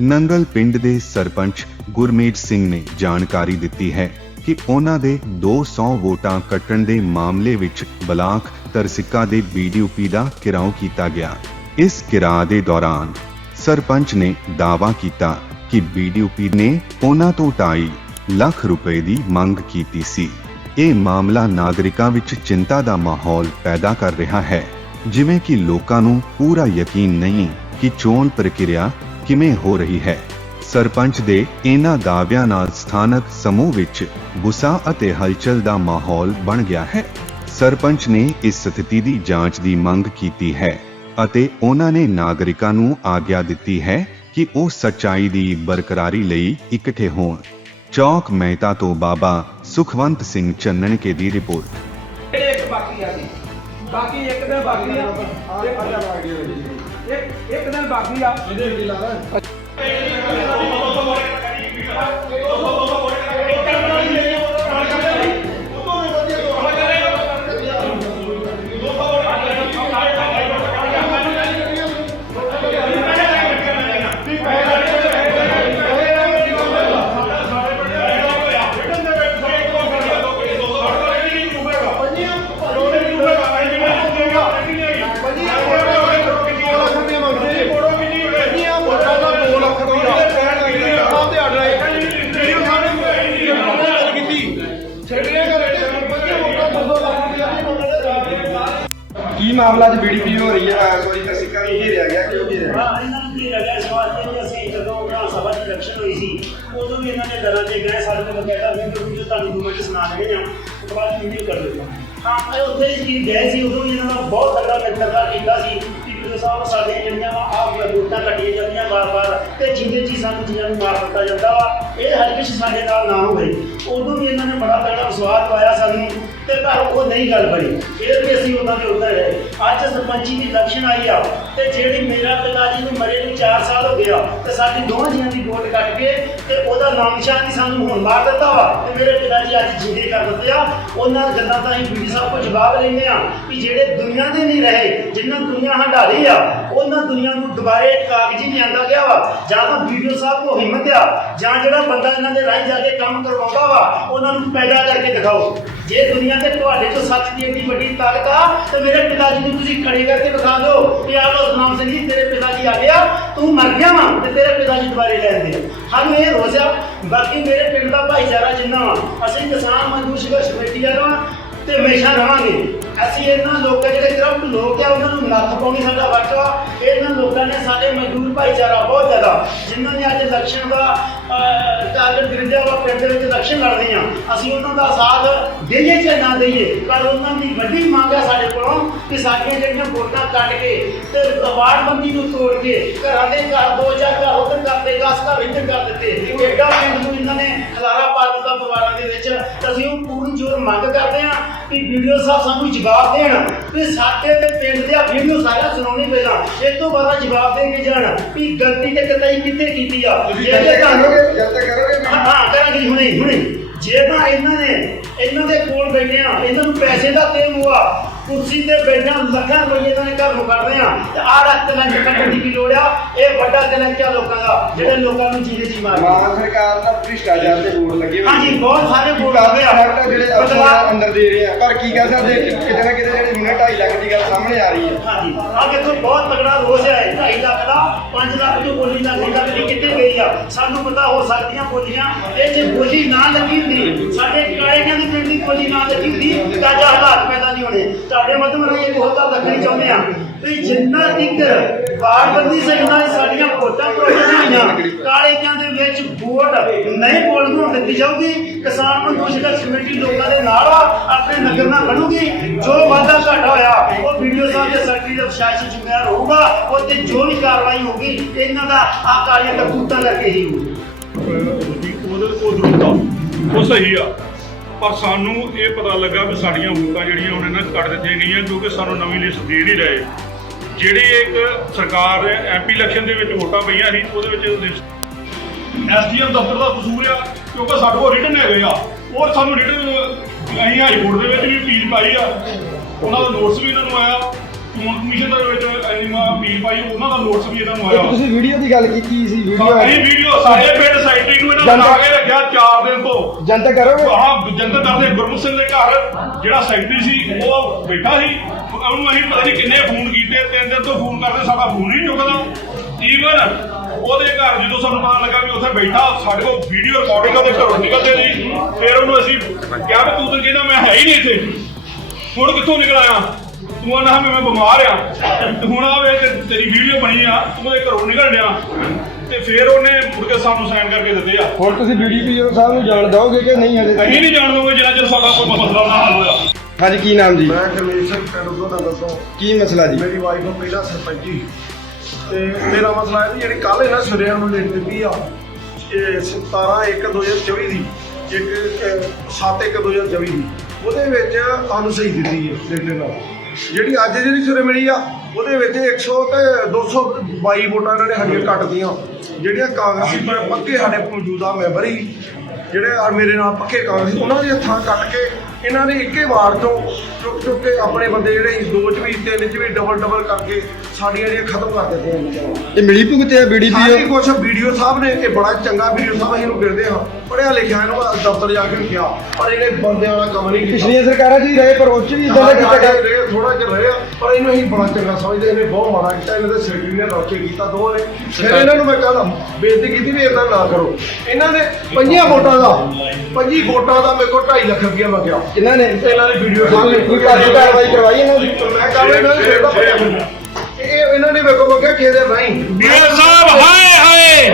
ਨੰਗਲ ਪਿੰਡ ਦੇ ਸਰਪੰਚ ਗੁਰਮੀਤ ਸਿੰਘ ਨੇ ਜਾਣਕਾਰੀ ਦਿੱਤੀ ਹੈ ਕਿ ਉਹਨਾਂ ਦੇ 200 ਵੋਟਾਂ ਕੱਟਣ ਦੇ ਮਾਮਲੇ ਵਿੱਚ ਬਲਾਕ ਤਰਸਿੱਕਾ ਦੇ ਬੀਡੀਓਪੀ ਦਾ ਘਿਰਾਓ ਕੀਤਾ ਗਿਆ। ਇਸ ਘਿਰਾਅ ਦੇ ਦੌਰਾਨ ਸਰਪੰਚ ਨੇ ਦਾਅਵਾ ਕੀਤਾ ਕਿ ਬੀਡੀਓਪੀ ਨੇ ਉਹਨਾਂ ਤੋਂ 2.5 ਲੱਖ ਰੁਪਏ ਦੀ ਮੰਗ ਕੀਤੀ ਸੀ। ਇਹ ਮਾਮਲਾ ਨਾਗਰਿਕਾਂ ਵਿੱਚ ਚਿੰਤਾ ਦਾ ਮਾਹੌਲ ਪੈਦਾ ਕਰ ਰਿਹਾ ਹੈ। ਜਿਵੇਂ ਕਿ ਲੋਕਾਂ ਨੂੰ ਪੂਰਾ ਯਕੀਨ ਨਹੀਂ ਕਿ ਚੋਣ ਪ੍ਰਕਿਰਿਆ ਕਿਵੇਂ ਹੋ ਰਹੀ ਹੈ? ਸਰਪੰਚ ਦੇ ਇਹਨਾਂ ਦਾਅਵਿਆਂ ਨਾਲ ਸਥਾਨਕ ਸਮੂਹ ਵਿੱਚ ਗੁੱਸਾ ਅਤੇ ਹਲਚਲ ਦਾ ਮਾਹੌਲ ਬਣ ਗਿਆ ਹੈ। ਸਰਪੰਚ ਨੇ ਇਸ ਸਥਿਤੀ ਦੀ ਜਾਂਚ ਦੀ ਮੰਗ ਕੀਤੀ ਹੈ ਅਤੇ ਉਹਨਾਂ ਨੇ ਨਾਗਰਿਕਾਂ ਨੂੰ ਆਗਿਆ ਦਿੱਤੀ ਹੈ ਕਿ ਉਹ ਸੱਚਾਈ ਦੀ ਬਰਕਰਾਰੀ ਲਈ ਇਕੱਠੇ ਹੋਣ। ਚੌਕ ਮਹਿਤਾ ਤੋਂ ਬਾਬਾ ਸੁਖਵੰਤ ਸਿੰਘ ਚੰਨਣਕੇ ਦੀ ਰਿਪੋਰਟ। ਇੱਕ ਬਾਕੀ ਆ ਜੀ। ਬਾਕੀ ਇੱਕ ਦਿਨ ਬਾਕੀ ਆ। ਇੱਕ ਇੱਕ ਦਿਨ ਬਾਕੀ ਆ। ਕੀ ਮਾਮਲਾ ਅੱਜ ਬੀਡੀਪੀ ਹੋ ਰਹੀ ਹੈ ਕੋਈ ਕਸਿਕਾ ਨਹੀਂ ਘੇਰਿਆ ਗਿਆ, ਕਿਉਂ ਘੇਰਿਆ ਗਿਆ? ਹਾਂ, ਇਹਨਾਂ ਨੂੰ ਕੀ ਲੱਗਿਆ ਇਸ ਵਾਸਤੇ ਕਿ ਅਸੀਂ ਜਦੋਂ ਵਿਧਾਨ ਸਭਾ ਦੀ ਇਲੈਕਸ਼ਨ ਹੋਈ ਸੀ, ਉਦੋਂ ਵੀ ਇਹਨਾਂ ਨੇ ਦਰਾਂ ਤੇ ਗਏ ਸਾਡੇ ਕੋਲ ਕਹਿੰਦਾ ਸੀ ਕਿ ਵੀਡੀਓ ਤੁਹਾਨੂੰ ਦੋ ਸੁਣਾ ਦੇਗੇ ਜਾਂ ਉਸ ਤੋਂ ਬਾਅਦ ਵੀਡੀਓ ਕਰ ਦਿਓ ਹਾਂ, ਇਹ ਉੱਥੇ ਜੀ ਗਏ ਸੀ, ਉਦੋਂ ਵੀ ਇਹਨਾਂ ਦਾ ਬਹੁਤ ਤਗੜਾ ਮਿੰਟਰਦਾ ਕੀਤਾ ਸੀ ਕਿ ਸਾਹਿਬ ਸਾਡੀਆਂ ਜਿਹੜੀਆਂ ਵਾ, ਆਹ ਵੋਟਾਂ ਕੱਟੀਆਂ ਜਾਂਦੀਆਂ ਵਾਰ-ਵਾਰ, ਤੇ ਜਿੰਦੇ ਜੀ ਸਾਨੂੰ ਜੀਆਂ ਨੂੰ ਮਾਰ ਦਿੱਤਾ ਜਾਂਦਾ ਵਾ, ਇਹ ਹਰਕਿਸ਼ ਸਾਡੇ ਨਾਲ ਨਾ ਹੋਵੇ। ਉਦੋਂ ਵੀ ਇਹਨਾਂ ਨੇ ਬੜਾ ਤਗੜਾ ਵਿਸ਼ਵਾਸ ਪਾਇਆ ਸਾਨੂੰ, ਤੇ ਪਰ ਉਹ ਨਹੀਂ ਗੱਲ ਬਣੀ। ਫਿਰ ਵੀ ਅਸੀਂ ਉਹਨਾਂ ਦੇ ਉੱਤੇ ਅੱਜ ਸਰਪੰਚੀ ਦੀ ਇਲੈਕਸ਼ਨ ਆਈ ਆ ਤੇ ਜਿਹੜੀ ਮੇਰਾ ਪਿਤਾ ਜੀ ਨੂੰ ਮਰੇ ਨੂੰ 4 ਸਾਲ ਹੋ ਗਿਆ ਤੇ ਸਾਡੀ ਦੋਵਾਂ ਜੀਆਂ ਦੀ ਵੋਟ ਕੱਟ ਕੇ ਤੇ ਉਹਦਾ ਨਾਮ ਨਿਸ਼ਾਨ ਵੀ ਸਾਨੂੰ ਹੁਣ ਮਾਰ ਦਿੱਤਾ ਵਾ ਤੇ ਮੇਰੇ ਪਿਤਾ ਜੀ ਅੱਜ ਜਿੰਦੇ ਕਰ ਦਿੱਤੇ ਆ। ਉਹਨਾਂ ਗੱਲਾਂ ਤਾਂ ਅਸੀਂ ਬੀਡੀ ਸਾਹਿਬ ਕੋਲ ਜਵਾਬ ਲੈਂਦੇ ਆ ਕਿ ਜਿਹੜੇ ਦੁਨੀਆ ਦੇ ਨਹੀਂ ਰਹੇ ਜਿਨ੍ਹਾਂ ਦੁਨੀਆ ਹੰਡਾਲੀ ਆ, ਉਹਨਾਂ ਦੁਨੀਆ ਨੂੰ ਦੁਬਾਰੇ ਕਾਗਜ਼ੀ ਲਿਆਂਦਾ ਗਿਆ ਵਾ। ਜਾਂ ਤਾਂ ਵੀਡੀਓ ਸਾਹਿਬ ਕੋ ਹਿੰਮਤ ਆ, ਜਾਂ ਜਿਹੜਾ ਬੰਦਾ ਇਹਨਾਂ ਦੇ ਰਾਹੀਂ ਜਾ ਕੇ ਕੰਮ ਕਰਵਾਉਂਦਾ ਵਾ, ਉਹਨਾਂ ਨੂੰ ਪੈਦਾ ਕਰਕੇ ਦਿਖਾਓ। ਜੇ ਦੁਨੀਆ ਤੇ ਤੁਹਾਡੇ ਤੋਂ ਸੱਚ ਦੀ ਏਡੀ ਵੱਡੀ ਤਾਕਤ ਆ, ਤੇ ਮੇਰੇ ਪਿਤਾ ਜੀ ਨੂੰ ਤੁਸੀਂ ਖੜੇ ਕਰਕੇ ਵਿਖਾ ਦਿਓ ਕਿ ਆਹ ਲੋ ਨਾਮ ਸਿੰਘ ਜੀ, ਤੇਰੇ ਪਿਤਾ ਜੀ ਆ ਗਿਆ, ਤੂੰ ਮਰ ਗਿਆ ਵਾ ਤੇ ਤੇਰੇ ਪਿਤਾ ਜੀ ਦੁਬਾਰੇ ਲੈ ਆਂਦੇ ਸਾਨੂੰ ਇਹ ਰੋਜ਼ਾ ਬਾਕੀ ਮੇਰੇ ਪਿੰਡ ਦਾ ਭਾਈਚਾਰਾ ਜਿੰਨਾ ਵਾ, ਅਸੀਂ ਕਿਸਾਨ ਮਜ਼ਦੂਰ ਸੰਘਰਸ਼ ਕਮੇਟੀ ਆ ਨਾ ਤੇ ਹਮੇਸ਼ਾ ਰਵਾਂਗੇ। ਅਸੀਂ ਇਹਨਾਂ ਲੋਕਾਂ, ਜਿਹੜੇ ਕਰਪਟ ਲੋਕ ਆ, ਉਹਨਾਂ ਨੂੰ ਨੱਥ ਪਾਉਣੀ ਸਾਡਾ ਵਰਤ ਆ ਇਹਨਾਂ ਲੋਕਾਂ ਨੇ ਸਾਡੇ ਮਜ਼ਦੂਰ ਭਾਈਚਾਰਾ ਬਹੁਤ ਜ਼ਿਆਦਾ। ਜਿਨ੍ਹਾਂ ਨੇ ਅੱਜ ਇਲੈਕਸ਼ਨ ਦਾ ਟਾਰਗੇਟ ਗਿਰਦਿਆ ਵਾ, ਪਿੰਡ ਦੇ ਵਿੱਚ ਇਲੈਕਸ਼ਨ ਲੜਦੇ ਆ। ਅਸੀਂ ਉਹਨਾਂ ਦਾ ਸਾਥ ਦੇਈਏ ਜਾਂ ਨਾ ਦੇਈਏ, ਪਰ ਉਹਨਾਂ ਦੀ ਵੱਡੀ ਮੰਗ ਹੈ ਸਾਡੇ ਕਿ ਸਾਡੀਆਂ ਜਿਹੜੀਆਂ ਵੋਟਾਂ ਕੱਟ ਕੇ ਤੇ ਵਾਰਡਬੰਦੀ ਨੂੰ ਤੋੜ ਕੇ ਘਰਾਂ ਦੇ ਘਰ ਦੋ ਚਾਰ ਘਰ ਉਧਰ ਕਰਦੇ 10 ਘਰ ਇੱਧਰ ਕਰ ਦਿੱਤੇ। ਐਡਾ ਪਿੰਡ ਨੂੰ ਇਹਨਾਂ ਨੇ ਖਲਾਰਾ ਪਾ ਦਿੱਤਾ ਪਰਿਵਾਰਾਂ ਦੇ ਵਿੱਚ? ਤੇ ਅਸੀਂ ਉਹ ਪੂਰੀ ਜੋਰ ਮੰਗ ਕਰਦੇ ਆ ਕਿ ਵੀਡੀਓ ਸਾਹਿਬ ਸਾਨੂੰ ਜਵਾਬ ਦੇਣ ਕਿ ਸਾਡੇ ਤੇ ਪਿੰਡ ਦੇ ਵੀਡੀਓ ਸਾਰਾ ਸੁਣਾਉਣੀ ਪਹਿਲਾਂ ਇਸ ਤੋਂ ਬਾਅਦ ਜਵਾਬ ਦੇ ਕੇ ਜਾਣ ਕਿ ਗਲਤੀ ਤੇ ਕਤਈ ਕਿੱਥੇ ਕੀਤੀ ਆ? ਜੇ ਜੇ ਤੁਹਾਨੂੰ ਹਾਂ ਹਾਂ, ਕਰਾਂਗੇ ਹੁਣੇ ਹੁਣੇ। ਜੇ ਤਾਂ ਇਹਨਾਂ ਨੇ ਇਹਨਾਂ ਦੇ ਕੋਲ ਬੈਠੇ ਆ ਇਹਨਾਂ ਨੂੰ ਪੈਸੇ ਦਾ ਤੇਲ ਹੋਆ ਕੁਰਸੀ ਤੇ ਬੈਠਾ ਲੱਖਾਂ ਰੁਪਏ ਨੇ ਘਰ ਨੂੰ ਕੱਢਦੇ ਆ। ਤੇ ਆਹ ਰੱਖ ਕਲੰਕ ਕੱਢਣ ਦੀ ਕੀ ਲੋੜ ਆ? ਇਹ ਵੱਡਾ ਕਲੰਕ ਆ ਲੋਕਾਂ ਦਾ ਜਿਹੜੇ ਲੋਕਾਂ ਨੂੰ ਜੀਵੇ ਜੀ ਮਾਰ ਮਾਨ ਸਰਕਾਰ ਦਾ ਭ੍ਰਿਸ਼ਟਾਚਾਰ ਦੇ ਬੋਰਡ ਲੱਗੇ ਹੋਏ ਹਾਂਜੀ, ਬਹੁਤ ਸਾਰੇ ਲੱਗੇ ਆ। ਫੈਕਟ ਜਿਹੜੇ ਬਦਲਾਅ- ਅਫਸਰ ਅੰਦਰ ਦੇ ਰਹੇ ਆ। ਪਰ ਕੀ ਕਹਿ ਸਕਦੇ ਕਿਤੇ ਨਾ ਕਿਤੇ ਜਿਹੜੀ ਹੁਣ 2.5 ਲੱਖ ਦੀ ਗੱਲ ਸਾਹਮਣੇ ਆ ਰਹੀ ਹੈ। ਹਾਂਜੀ। ਆ ਦੇਖੋ ਬਹੁਤ ਤਗੜਾ ਰੋਜ਼ ਹੈ। 2.5 ਲੱਖ ਦਾ 5 ਲੱਖ ਤੋਂ ਬੋਲੀ ਲੱਖ ਲੱਖ ਦੀ ਕਿੱਥੇ ਗਈ ਆ। ਸਾਨੂੰ ਪਤਾ ਹੋ ਸਕਦੀਆਂ ਬੋਲੀਆਂ। ਇਹ ਜੇ ਬੋਲੀ ਨਾ ਲੱਗੀ ਹੁੰਦੀ ਸਾਡੇ ਕਾਇਆਂ ਦੀ ਪਿੰਡ ਦੀ ਬੋਲੀ ਨਾ ਲੱਗੀ ਹੁੰਦੀ ਤਾਂ ਅੱਜ ਹਾਲਾਤ ਪੈਦਾ ਨਹੀਂ ਹੋਣੇ। ਤੁਹਾਡੇ ਮੱਧਮ ਨਾਲ ਇਹ ਬਹੁਤ ਰੱਖਣੀ ਚਾਹੁੰਦੇ ਆ। ਵੀ ਜਿੰਨਾ ਤੱਕ ਵਾਰਬੰਦੀ ਸਿੰਘਾਂ ਨੇ ਸਾਡੀਆਂ ਵੋਟਾਂ ਪ੍ਰੋਗਰਾਮ ਹੋਈਆਂ ਕਾਲਜਾਂ ਦੇ ਵਿੱਚ ਵੋਟ ਨਹੀਂ ਬੋਲਣ ਨੂੰ ਦਿੱਤੀ ਜਾਊਗੀ, ਕਿਸਾਨ ਮਜ਼ਦੂਰ ਸੰਘਰਸ਼ ਕਮੇਟੀ ਲੋਕਾਂ ਦੇ ਨਾਲ ਆ, ਆਪਣੇ ਨਗਰ ਨਾਲ ਬਣੂਗੀ, ਜੋ ਵਾਅਦਾ ਘਾਟਾ ਹੋਇਆ, ਉਹ ਵੀਡੀਓ ਸਾਹਿਬ ਦੇ ਸੈਕਟਰੀ ਦਾ ਸ਼ਾਸਨ ਜ਼ਿੰਮੇਵਾਰ ਹੋਊਗਾ ਉਹ ਤੇ ਜੋ ਵੀ ਕਾਰਵਾਈ ਹੋਊਗੀ, ਇਹਨਾਂ ਦਾ ਆ ਕਾਲੀਆਂ ਕਰਤੂਤਾਂ ਕਰਕੇ ਹੀ ਹੋਊਗਾ ਉਹ ਸਹੀ ਆ। ਪਰ ਸਾਨੂੰ ਇਹ ਪਤਾ ਲੱਗਾ ਵੀ ਸਾਡੀਆਂ ਵੋਟਾਂ ਜਿਹੜੀਆਂ ਉਹਨਾਂ ਨਾਲ ਕੱਟ ਦਿੱਤੀਆਂ ਗਈਆਂ ਕਿਉਂਕਿ ਸਾਨੂੰ ਨਵੀਂ ਲਿਸਟ ਦੇ ਨਹੀਂ ਰਹੇ। ਜਿਹੜੀ ਇੱਕ ਸਰਕਾਰ ਐਮਪੀ ਇਲੈਕਸ਼ਨ ਦੇ ਵਿੱਚ ਵੋਟਾਂ ਪਈਆਂ ਸੀ, ਉਹਦੇ ਵਿੱਚ ਐਸਡੀਐਮ ਦਫ਼ਤਰ ਦਾ ਕਸੂਰ ਆ, ਕਿਉਂਕਿ ਸਾਡੇ ਕੋਲ ਰਿਟਨ ਹੈਗੇ ਆ। ਉਹ ਸਾਨੂੰ ਰਿਟਨ ਅਸੀਂ ਹਾਈ ਕੋਰਟ ਦੇ ਵਿੱਚ ਵੀ ਅਪੀਲ ਪਾਈ ਆ। ਉਹਨਾਂ ਦਾ ਨੋਟਿਸ ਵੀ ਇਹਨਾਂ ਨੂੰ ਆਇਆ। ਚੋਣ ਕਮਿਸ਼ਨ ਦੇ ਵਿੱਚ ਐਨੀਮਾ ਬੀ ਪਾਈ ਉਹਨਾਂ ਦਾ ਨੋਟਿਸ ਵੀ ਇਹਨਾਂ ਨੂੰ ਆਇਆ ਤੁਸੀਂ ਵੀਡੀਓ ਦੀ ਗੱਲ ਕੀਤੀ ਸੀ ਵੀਡੀਓ ਸਾਡੀ ਵੀਡੀਓ ਸਾਡੇ ਪਿੰਡ ਸੈਕਟਰੀ ਨੂੰ ਇਹਨਾਂ ਨੇ ਲਾ ਕੇ ਰੱਖਿਆ 4 ਦਿਨ ਤੋਂ। ਜਨਤਕ ਕਰੋਗੇ? ਆਹ ਜਨਤਾ ਦਲ ਦੇ ਗੁਰਮੁਖ ਸਿੰਘ ਦੇ ਘਰ ਜਿਹੜਾ ਸੈਕਟਰੀ ਸੀ ਉਹ ਬੈਠਾ ਸੀ। ਉਹਨੂੰ ਅਸੀਂ ਪਤਾ ਨਹੀਂ ਕਿੰਨੇ ਫੋਨ ਕੀਤੇ ਤਿੰਨ ਦਿਨ ਤੋਂ ਫੋਨ ਕਰਦੇ ਸਾਡਾ ਫੋਨ ਨਹੀਂ ਚੁੱਕਦਾ। ਈਵਨ ਉਹਦੇ ਘਰ ਜਦੋਂ ਸਾਨੂੰ ਪਤਾ ਲੱਗਾ ਵੀ ਉੱਥੇ ਬੈਠਾ ਸਾਡੇ ਕੋਲ ਵੀਡੀਓ ਰਿਕਾਰਡਿੰਗ ਉਹਦੇ ਘਰੋਂ ਨਿਕਲਦੇ ਸੀ। ਫਿਰ ਉਹਨੂੰ ਅਸੀਂ ਕਿਹਾ ਵੀ ਤੂੰ ਤਾਂ ਕਹਿੰਦਾ ਮੈਂ ਹੈ ਹੀ ਨਹੀਂ ਇੱਥੇ। ਹੁਣ ਕਿੱਥੋਂ ਨਿਕਲ ਆਇਆ? ਤੂੰ ਆਣਾ ਮੈਂ ਬਿਮਾਰ ਆ। ਤੇ ਹੁਣ ਆ ਵੇ ਤੇ ਤੇਰੀ ਵੀਡੀਓ ਬਣੀ ਆ ਤੂੰ ਉਹਦੇ ਘਰੋਂ ਨਿਕਲ ਡਿਆ। ਤੇ ਫਿਰ ਉਹਨੇ ਮੁੜ ਕੇ ਸਾਨੂੰ ਸਾਈਨ ਕਰਕੇ ਦਿੱਤੇ ਆ। ਹੁਣ ਤੁਸੀਂ ਬੀਡੀਪੀਓ ਸਾਹਿਬ ਨੂੰ ਜਾਣ ਦਓਗੇ ਕਿ ਨਹੀਂ ਹਲੇ ਅਸੀਂ ਨਹੀਂ ਜਾਣ ਦਵਾਂਗੇ ਜਿੰਨਾ ਚਿਰ ਸਾਡਾ ਕੋਈ ਮਸਲਾ ਨਾ ਹੱਲ ਹੋਇਆ। ਹਾਂਜੀ ਕੀ ਨਾਮ ਜੀ? ਮੈਂ ਕਮੇਸ਼ ਸਿੰਘ ਪਿੰਡ ਉਦੋਨਗਰ ਤੋਂ ਕੀ ਮਸਲਾ ਜੀ? ਮੇਰੀ ਵਾਈਫ ਨੂੰ ਪਹਿਲਾਂ ਸਰਪੰਚੀ ਤੇ ਮੇਰਾ ਮਸਲਾ ਹੈ ਵੀ ਜਿਹੜੀ ਕੱਲ ਇਹਨਾਂ ਸਵੇਰੇ ਨੂੰ ਲਿਖ ਦਿੱਤੀ ਆ ਇਹ 17 1 2024 ਦੀ ਇੱਕ 7 1 2024 ਦੀ ਉਹਦੇ ਵਿੱਚ ਸਾਨੂੰ ਸਹੀ ਦਿੱਤੀ ਹੈ ਲਿਖਣ ਨਾਲ ਜਿਹੜੀ ਅੱਜ ਜਿਹੜੀ ਸਵੇਰੇ ਮਿਲੀ ਆ, ਉਹਦੇ ਵਿੱਚ 100 ਤੇ 222 ਵੋਟਾਂ ਇਹਨਾਂ ਨੇ ਸਾਡੀਆਂ ਕੱਟਦੀਆਂ। ਜਿਹੜੀਆਂ ਕਾਂਗਰਸੀ ਪ- ਪੱਕੇ ਸਾਡੇ ਮੌਜੂਦਾ ਮੈਂਬਰ ਹੀ, ਜਿਹੜੇ ਮੇਰੇ ਨਾਲ ਪੱਕੇ ਕਾਂਗਰਸੀ, ਉਹਨਾਂ ਦੇ ਹੱਥਾਂ ਕੱਟ ਕੇ ਇਹਨਾਂ ਨੇ ਇੱਕੇ ਵਾਰ ਤੋਂ ਚੁੱਕ ਚੁੱਕ ਕੇ ਆਪਣੇ ਬੰਦੇ ਜਿਹੜੇ ਸੀ, ਦੋ ਚ ਵੀ ਤਿੰਨ ਚ ਵੀ ਡਬਲ ਡਬਲ ਕਰਕੇ ਸਾਡੀਆਂ ਜਿਹੜੀਆਂ ਖਤਮ ਕਰ ਦਿੱਤੀਆਂ ਇਹਨਾਂ ਇਹ ਮਿਲੀ ਭੁਗਤ ਹੈ ਸਾਰੀ ਬੀਡੀਪੀਓ ਕੁਛ ਵੀਡੀਓ ਸਾਹਿਬ ਨੇ ਇਹ ਬੜਾ ਚੰਗਾ ਵੀਡੀਓ ਸਾਹਿਬ ਅਸੀਂ ਇਹਨੂੰ ਗਿਣਦੇ ਹਾਂ। ਪੜਿਆ ਲਿਖਿਆ ਇਹਨੂੰ ਦਫ਼ਤਰ ਜਾ ਕੇ ਕਿਹਾ ਪਰ ਇਹਨੇ ਬੰਦਿਆਂ ਵਾਲਾ ਕੰਮ ਨਹੀਂ ਕੀਤਾ। ਪਿਛਲੀਆਂ ਸਰਕਾਰਾਂ 'ਚ ਰਹੇ ਪਰ ਉਹ 'ਚ ਵੀ ਇਦਾਂ ਦਾ ਕੀਤਾ ਗਿਆ। ਥੋੜਾ ਜਿਹਾ ਰਿਹਾ ਪਰ ਇਹਨੂੰ ਅਸੀਂ ਬੜਾ ਚੰਗਾ ਸਮਝਦੇ ਇਹਨੇ ਬਹੁਤ ਮਾੜਾ ਕੀਤਾ ਇਹਨਾਂ ਦੇ ਸੈਕਟਰੀ ਨੇ ਰੋਕੇ ਕੀਤਾ ਦੋਵਾਂ ਨੇ ਫਿਰ ਇਹਨਾਂ ਨੂੰ ਮੈਂ ਕਹਦਾ ਬੇਨਤੀ ਕੀਤੀ ਵੀ ਇਦਾਂ ਨਾ ਕਰੋ। ਇਹਨਾਂ ਨੇ ਪੰਜਾਂ ਵੋਟਾਂ ਦਾ ਪੰਜੀ ਵੋਟਾਂ ਦਾ ਮੇਰੇ ਕੋਲ 2.5 ਲੱਖ ਰੁਪਇਆ ਮੰਗਿਆ। ਇਹਨਾਂ ਨੇ ਇਹਨਾਂ ਦੀ ਵੀਡੀਓ ਕੋਈ ਕਾਰਜ ਕਾਰਵਾਈ ਕਰਵਾਈ ਇਹਨਾਂ ਦੀ। ਮੈਂ ਕਹਾਂ ਇਹਨਾਂ ਨੇ ਫੇਰ ਤਾਂ ਫੜਿਆ ਹੋਇਆ। ਇਹ ਇਹਨਾਂ ਨੇ ਮੇਰੇ ਕੋਲ ਮੰਗਿਆ ਕਿਸੇ ਦੇ ਰਾਹੀਂ ਬੀਐਲ ਸਾਹਿਬ ਹਾਏ ਹਾਏ।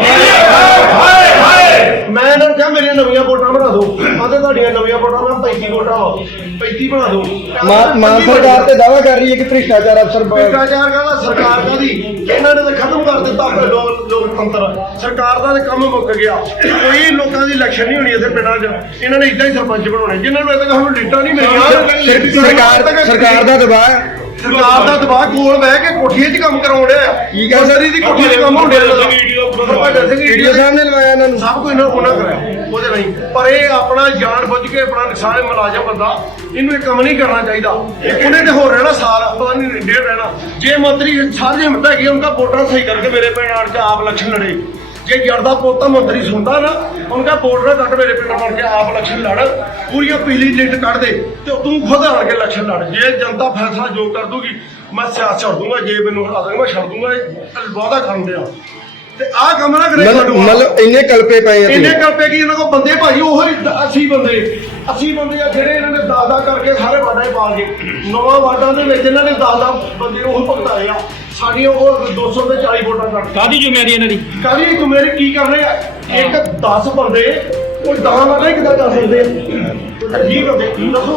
ਮੈਂ ਇਹਨਾਂ ਨੂੰ ਕਿਹਾ ਮੇਰੀਆਂ ਨਵੀਆਂ ਵੋਟਾਂ ਬਣਾ ਦਿਓ। ਆਂਦੇ ਤੁਹਾਡੀਆਂ ਨਵੀਆਂ ਵੋਟਾਂ ਮੈਂ 35 ਵੋਟਾਂ ਵਾ 35 ਬਣਾ ਦਿਓ। ਮਾਨ ਮਾਨ ਸਰਕਾਰ ਤੇ ਦਾਅਵਾ ਕਰ ਰਹੀ ਹੈ ਕਿ ਭ੍ਰਿਸ਼ਟਾਚਾਰ ਅਫਸਰ ਬ- ਭ੍ਰਿਸ਼ਟਾਚਾਰ ਕਹਿੰਦਾ ਸਰਕਾਰ ਦਾ ਦੀ ਇਹਨਾਂ ਨੇ ਤਾਂ ਖਤਮ ਕਰ ਦਿੱਤਾ ਆਪਣਾ ਲੋਕ ਲੋਕਤੰਤਰ। ਸਰਕਾਰ ਦਾ ਤਾਂ ਕੰਮ ਮੁੱਕ ਗਿਆ। ਕੋਈ ਲੋਕਾਂ ਦੀ ਇਲੈਕਸ਼ਨ ਨਹੀਂ ਹੋਣੀ ਇੱਥੇ ਪਿੰਡਾਂ 'ਚ। ਇਹਨਾਂ ਨੇ ਇਦਾਂ ਹੀ ਸਰਪੰਚ ਬਣਾਉਣੇ। ਜਿਨ੍ਹਾਂ ਨੂੰ ਇਹ ਤੱਕ ਸਾਨੂੰ ਲੀਟਾਂ ਨਹੀਂ ਮਿਲੀਆਂ। ਸਰਕਾਰ ਸਰਕਾਰ ਦਾ ਦਬਾਅ ਹੈ। ਸਰਕਾਰ ਦਾ ਦਬਾਅ ਕੋਲ ਬਹਿ ਕੇ ਕੋਠੀਆਂ 'ਚ ਕੰਮ ਕਰਾਉਣ ਡਿਆ। ਕੀ ਕਹਿ ਸਕਦੇ ਦੀ ਕੋਠੀ 'ਚ ਕੰਮ ਹੋਣ ਡਿਆ। ਦਾ। ਵੀਡੀਓ ਹਰਭਜਨ ਸਿੰਘ ਵੀਡੀਓ ਸਾਹਿਬ ਨੇ ਲਵਾਇਆ ਇਹਨਾਂ ਨੂੰ। ਸਭ ਕੁਝ ਇਹਨਾਂ ਉਹਨਾਂ ਕਰਾਇਆ ਉਹਦੇ ਨਹੀਂ ਪਰ ਇਹ ਆਪਣਾ ਜਾਣ ਬੁੱਝ ਕੇ ਆਪਣਾ ਨੁਕਸਾਨ ਮੁਲਾਜ਼ਮ ਬੰਦਾ ਇਹਨੂੰ ਇਹ ਕੰਮ ਨਹੀਂ ਕਰਨਾ ਚਾਹੀਦਾ। ਉਹਨੇ ਤੇ ਹੋਰ ਰਹਿਣਾ ਸਾਲ ਪਤਾ ਨਹੀਂ ਡੇਢ ਰਹਿਣਾ। ਜੇ ਮੰਤਰੀ ਸਾਰੀ ਹਿੰਮਤ ਹੈਗੀ ਉਹਨਾਂ ਵੋਟਾਂ ਸਹੀ ਕਰਕੇ ਮੇਰੇ ਪਿੰਡ ਆੜ ਚ ਆਪ ਇਲੈਕਸ਼ਨ ਲੜੇ। ਜੇ ਜੜਦਾ ਪੋਤਾ ਮੰਤਰੀ ਸੁਣਦਾ ਨਾ ਉਹਨਾਂ ਵੋਟ ਨਾ ਕੱਢ ਮੇਰੇ ਪਿੰਡ ਆਣ ਕੇ, ਆਪ ਇਲੈਕਸ਼ਨ ਲੜ। ਪੂਰੀਆਂ ਪੀਲੀ ਲਿਸਟ ਕੱਢ ਦੇ ਤੇ ਤੂੰ ਖੁਦ ਆਣ ਕੇ ਇਲੈਕਸ਼ਨ ਲੜ। ਜੇ ਜਨਤਾ ਫੈਸਲਾ ਜੋ ਕਰ ਦੂਗੀ, ਮੈਂ ਸਿਆਸਤ ਛੱਡ ਦੂੰਗਾ, ਜੇ ਮੈਨੂੰ ਹਰਾ ਦਾਂਗਾ ਮੈਂ ਛੱਡ ਦੂੰਗਾ। ਵਾਅਦਾ ਕਰਨ ਦਿਆ ਤੇ ਆਹ ਕੰਮ ਨਾ ਕਰੇ ਮਤਲਬ ਮਤਲਬ ਇੰਨੇ ਕਲਪੇ ਪਏ ਆ ਇੰਨੇ ਤੁਸੀਂ। ਕਲਪੇ ਕੀ ਇਹਨਾਂ ਕੋਲ? ਬੰਦੇ ਭਾਜੀ ਉਹ ਹੀ 80 ਬੰਦੇ। 80 ਬੰਦੇ ਆ ਜਿਹੜੇ ਇਹਨਾਂ ਨੇ ਦਾਦਾ ਕਰਕੇ ਸਾਰੇ ਵਾਰਡਾਂ 'ਚ ਪਾ ਕੇ ਨਵਾਂ ਵਾਰਡਾਂ ਦੇ ਵਿੱਚ ਇਹਨਾਂ ਨੇ ਦਾਦਾ ਬੰਦੇ ਉਹ ਭੁਗਤਾਏ ਆ। ਸਾਡੀਆਂ ਉਹ 200 ਤੇ 40 ਵੋਟਾਂ ਕੱਟ ਕਾਦੀ ਜ਼ਿੰਮੇਵਾਰੀ ਇਹਨਾਂ ਦੀ? ਕਾਹਦੀ ਤੂੰ ਮੇਰੇ ਕੀ ਕਰਨੇ ਆ? ਇੱਕ 10 ਬੰਦੇ ਉਹ 10 ਵਾਲਾ ਕਿਦਾਂ ਕਰ ਸਕਦੇ ਆ? ਅਜੀਬ ਹੋ ਗਏ ਦੱਸੋ।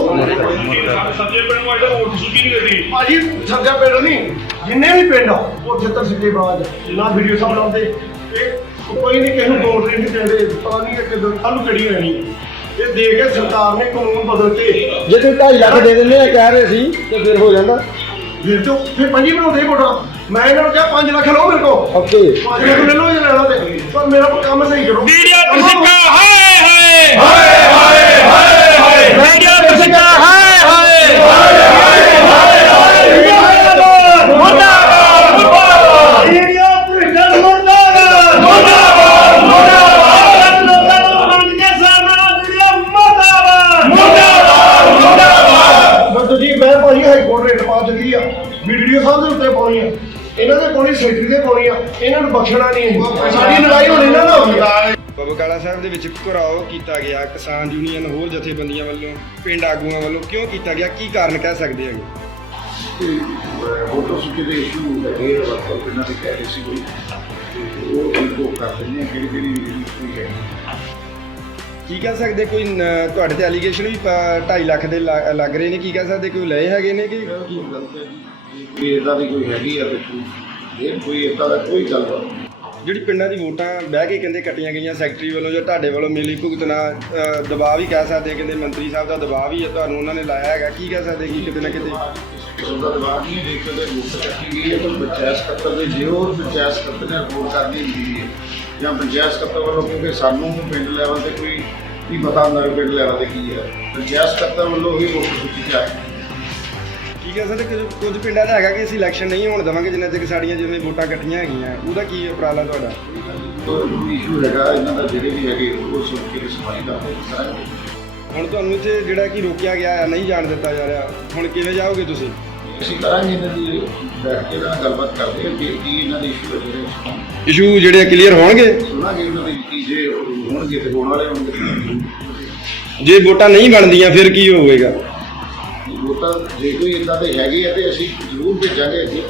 ਸੱਜੇ ਪਿੰਡ ਨੂੰ ਇਹਦਾ ਵੋਟ ਸੁੱਕੀ ਨਹੀਂ ਕਰਦੀ ਭਾਜੀ ਸੱਜਾ ਪਿੰਡ ਨਹੀਂ ਜਿੰਨੇ ਵੀ ਪਿੰਡ ਆ ਉੱਥੇ ਤੱਕ ਸਿੱਧੇ ਬਾਜ ਨਾ ਵੀਡੀਓ ਸਾਹਿਬ ਲਾਉਂਦੇ। ਇਹ ਕੋਈ ਨਹੀਂ ਕਿਸੇ ਨੂੰ ਵੋਟ ਨਹੀਂ ਦਿੰਦੇ ਪਤਾ ਨਹੀਂ ਇਹ ਕਿਦੋਂ ਕੱਲ ਨੂੰ ਕਿਹੜੀ ਰਹਿਣੀ ਇਹ ਦੇ ਕੇ ਸਰਕਾਰ ਨੇ ਕਾਨੂੰਨ ਬਦਲ ਕੇ ਜੇ ਤੁਸੀਂ 2.5 ਲੱਖ ਦੇ ਦਿੰਦੇ ਆ ਕਹਿ ਰਹੇ ਸੀ ਤੇ ਫਿਰ ਹੋ ਜਾਂਦਾ। ਫਿਰ ਤੋਂ ਫਿਰ ਪੰਜੀ ਬਣਾਉਂਦੇ ਵੋਟਾਂ। ਮੈਂ ਇਹਨਾਂ ਨੂੰ ਕਿਹਾ 5 ਲੱਖ ਲਓ ਮੇਰੇ ਕੋਲ। ਓਕੇ। 5 ਲੱਖ ਲੈ ਲਓ ਜੇ ਲੈਣਾ ਤੇ। ਪਰ ਮੇਰਾ ਕੰਮ ਸਹੀ ਕਰੋ। ਵੀਡੀਓ ਤੇ ਸਿੱਕਾ ਹਾਏ ਹਾਏ ਹਾਏ। ਹਾਏ। ਇਹਨਾਂ ਦੇ ਪਾਉਣੀ ਸੈਕਟਰੀ ਦੇ ਪਾਉਣੀ ਆ ਇਹਨਾਂ ਨੂੰ ਬਖਸ਼ਣਾ ਨਹੀਂ ਸਾਡੀ ਲੜਾਈ ਹੁਣ ਇਹਨਾਂ ਨਾਲ ਹੋਈ ਆ। ਬਬਕਾਲਾ ਸਾਹਿਬ ਦੇ ਵਿੱਚ ਘੁਰਾਓ ਕੀਤਾ ਗਿਆ ਕਿਸਾਨ ਯੂਨੀਅਨ ਹੋਰ ਜਥੇਬੰਦੀਆਂ ਵੱਲੋਂ ਪਿੰਡ ਆਗੂਆਂ ਵੱਲੋਂ ਕਿਉਂ ਕੀਤਾ ਗਿਆ? ਕੀ ਕਾਰਨ ਕਹਿ ਸਕਦੇ ਹੈਗੇ? ਫੋਟੋ ਸੂਚੀ ਦੇ ਇਸ਼ੂ ਹੈਗੇ ਵਰਤੋਂ ਪਿੰਡਾਂ ਦੇ ਕਹਿ ਰਹੇ ਸੀ ਕੋਈ। ਤੇ ਉਹ ਇਨਕੋ ਕਰ ਦਿੰਦੇ ਆ ਕਿਹੜੀ ਕਿਹੜੀ ਕੋਈ ਹੈ। ਕੀ ਕਹਿ ਸਕਦੇ? ਕੋਈ ਨ- ਤੁਹਾਡੇ ਤੇ ਐਲੀਗੇਸ਼ਨ ਵੀ 2.5 ਲੱਖ ਦੇ ਲੱਗ ਰਹੇ ਨੇ। ਕੀ ਕਹਿ ਸਕਦੇ? ਕੋਈ ਲਏ ਹੈਗੇ ਨੇ ਕਿ ਕੀ ਹੈ ਜੀ ਕੋਈ ਇਦਾਂ ਦੀ ਕੋਈ ਹੈਗੀ ਆ ਤੇ ਕੋਈ ਇਹ ਕੋਈ ਇਦਾਂ ਦਾ ਕੋਈ ਗੱਲ ਨਹੀਂ। ਜਿਹੜੀ ਪਿੰਡਾਂ ਦੀ ਵੋਟਾਂ ਬਹਿ ਕੇ ਕਹਿੰਦੇ ਕੱਟੀਆਂ ਗਈਆਂ ਸੈਕਟਰੀ ਵੱਲੋਂ ਜੋ ਤੁਹਾਡੇ ਵੱਲੋਂ ਮਿਲੀ ਭੁਗਤਣਾ ਦਬਾਅ ਵੀ ਕਹਿ ਸਕਦੇ ਕਹਿੰਦੇ ਮੰਤਰੀ ਸਾਹਿਬ ਦਾ ਦਬਾਅ ਵੀ ਹੈ ਤੁਹਾਨੂੰ ਉਹਨਾਂ ਨੇ ਲਾਇਆ ਹੈਗਾ ਕੀ ਕਹਿ ਸਕਦੇ ਕਿ ਕਿਤੇ ਨਾ ਕਿਤੇ? ਕਿਸਮ ਦਾ ਦਬਾਅ ਨਹੀਂ ਦੇਖ ਵੋਟ ਕੱਟੀ ਗਈ ਹੈ ਤਾਂ ਪੰਚਾਇਤ ਸਕੱਤਰ ਦੇ ਜੇ ਉਹ ਪੰਚਾਇਤ ਸਕੱਤਰ ਨੇ ਰਿਪੋਰਟ ਕਰਨੀ ਹੁੰਦੀ ਹੈ ਜਾਂ ਪੰਚਾਇਤ ਸਕੱਤਰ ਵੱਲੋਂ ਕਿਉਂਕਿ ਸਾਨੂੰ ਪਿੰਡ ਲੈਵਲ ਤੇ ਕੋਈ ਨਹੀਂ ਪਤਾ ਹੁੰਦਾ ਪਿੰਡ ਲੈਵਲ ਤੇ ਕੀ ਹੈ ਪੰਚਾਇਤ ਸਕੱਤਰ ਵੱਲੋਂ ਹੀ ਵੋਟ ਚ ਆਏ ਠੀਕ ਹੈ ਸਰ ਕੁਝ ਕੁਝ ਪਿੰਡਾਂ ਦਾ ਹੈਗਾ ਕਿ ਅਸੀਂ ਇਲੈਕਸ਼ਨ ਨਹੀਂ ਹੋਣ ਦੇਵਾਂਗੇ ਜਿੰਨਾ ਚਿਰ ਸਾਡੀਆਂ ਜਿਵੇਂ ਵੋਟਾਂ ਇਕੱਠੀਆਂ ਹੈਗੀਆਂ ਉਹਦਾ ਕੀ ਉਪਰਾਲਾ ਤੁਹਾਡਾ? ਇਸ਼ੂ ਹੈਗਾ ਇਹਨਾਂ ਦਾ ਜਿਹੜੇ ਵੀ ਹੈਗੇ ਉਹ ਸੁਣ ਕੇ ਸਫ਼ਾਈ ਦਾ ਕਰਾਂਗੇ ਹੁਣ ਤੁਹਾਨੂੰ ਇੱਥੇ ਜਿਹੜਾ ਕਿ ਰੋਕਿਆ ਗਿਆ ਹੈ ਨਹੀਂ ਜਾਣ ਦਿੱਤਾ ਜਾ ਰਿਹਾ ਹੁਣ ਕਿਵੇਂ ਜਾਓਗੇ ਤੁਸੀਂ? ਅਸੀਂ ਕਰਾਂਗੇ ਇਹਨਾਂ ਦੀ ਬੈਠ ਕੇ ਇਹਨਾਂ ਨਾਲ ਗੱਲਬਾਤ ਕਰਦੇ ਹਾਂ ਕਿ ਕੀ ਇਹਨਾਂ ਦੇ ਇਸ਼ੂ ਜਿਹੜੇ ਇਸ਼ੂ ਜਿਹੜੇ ਕਲੀਅਰ ਹੋਣਗੇ? ਸੁਣਾਂਗੇ ਇਹਨਾਂ ਦੇ ਕੀ ਜੇ ਹੋਣਗੇ ਤੇ ਹੋਣ ਵਾਲੇ ਹੋਣਗੇ। ਜੇ ਵੋਟਾਂ ਨਹੀਂ ਬਣਦੀਆਂ ਫਿਰ ਕੀ ਹੋਵੇਗਾ? ਤਾਂ ਜੇ ਕੋਈ ਇਦਾਂ ਦੇ ਹੈਗੇ ਆ ਤੇ ਅਸੀਂ ਜ਼ਰੂਰ ਭੇਜਾਂਗੇ ਅੱਗੇ।